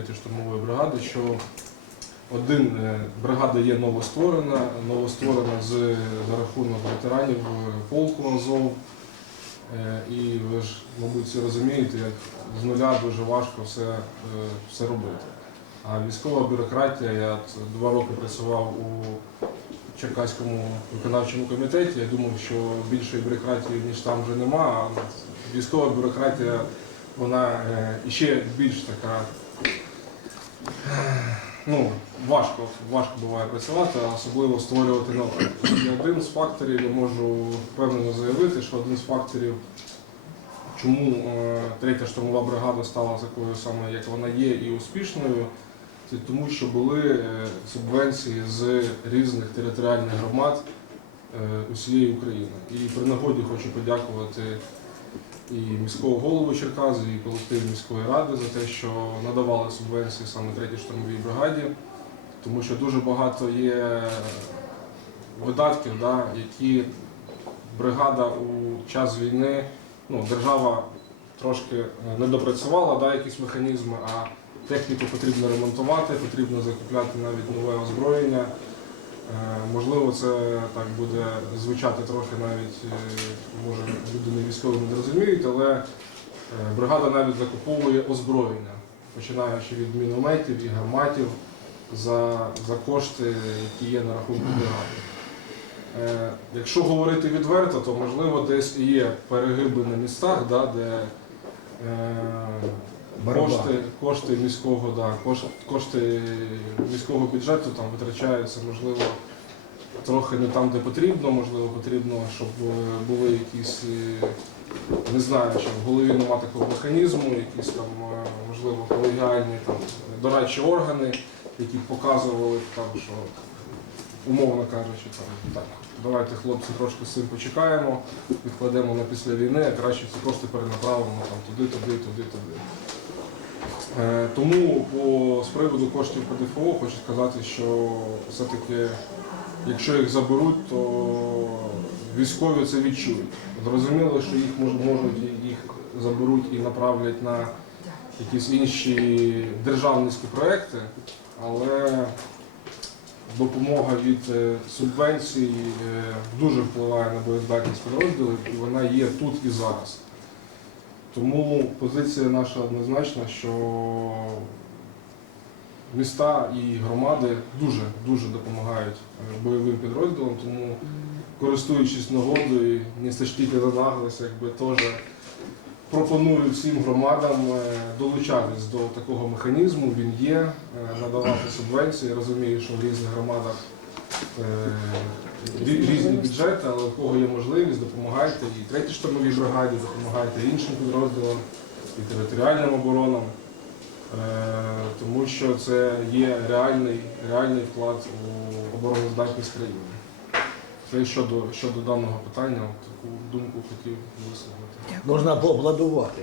3 штурмової бригади, що один е, бригада є новостворена, новостворена з за рахунок ветеранів е, полку Азов. Е, І ви ж, мабуть, всі розумієте, як з нуля дуже важко все, все робити. А військова бюрократія, я два роки працював у Черкаському виконавчому комітеті. Я думав, що більшої бюрократії, ніж там вже нема. А військова бюрократія, вона е, іще більш така. Ну, важко, важко буває працювати, особливо створювати нове. І один з факторів, я можу впевнено заявити, що один з факторів, чому е, третя штурмова бригада стала такою самою, як вона є, і успішною, це тому, що були е, субвенції з різних територіальних громад е, усієї України. І при нагоді хочу подякувати і міського голову Черкази, і колектив міської ради за те, що надавали субвенції саме третій штурмовій бригаді, тому що дуже багато є видатків, да, які бригада у час війни, ну, держава трошки е, не допрацювала да, якісь механізми, а техніку потрібно ремонтувати, потрібно закупляти навіть нове озброєння. Е, Можливо, це так буде звучати трохи навіть, е, може люди не військові не розуміють, але е, бригада навіть закуповує озброєння, починаючи від мінометів і гарматів за, за кошти, які є на рахунку бригади. Якщо говорити відверто, то можливо десь і є перегиби на містах, да, де. Кошти, кошти міського, да, кошти, міського бюджету там витрачаються, можливо, трохи не там, де потрібно, можливо, потрібно, щоб е, були якісь, е, не знаю, що в голові нема такого механізму, якісь там, е, можливо, колегіальні там, дорадчі органи, які показували там, що умовно кажучи, там, так, давайте хлопці трошки з цим почекаємо, відкладемо на після війни, а краще ці кошти перенаправимо там, туди, туди, туди, туди. Е, Тому по, з приводу коштів по ДФО хочу сказати, що все-таки, якщо їх заберуть, то військові це відчують. Зрозуміло, що їх мож- можуть їх заберуть і направлять на якісь інші державницькі проекти, але допомога від е, субвенцій е, дуже впливає на боєздатність підрозділів, і вона є тут і зараз. Тому позиція наша однозначна, що міста і громади дуже дуже допомагають е, бойовим підрозділам, тому користуючись нагодою, не сочтіть за наглость, якби теж пропоную всім громадам е, долучатись до такого механізму. Він є, е, надавати субвенції. Я розумію, що в різних громадах е, різні бюджети, але у кого є можливість, допомагайте і третій штурмовій бригаді, допомагайте іншим підрозділам, і територіальним оборонам. Тому що це є реальний, реальний вклад у обороноздатність країни. Це щодо, щодо даного питання, таку думку хотів висловити. Можна поаплодувати.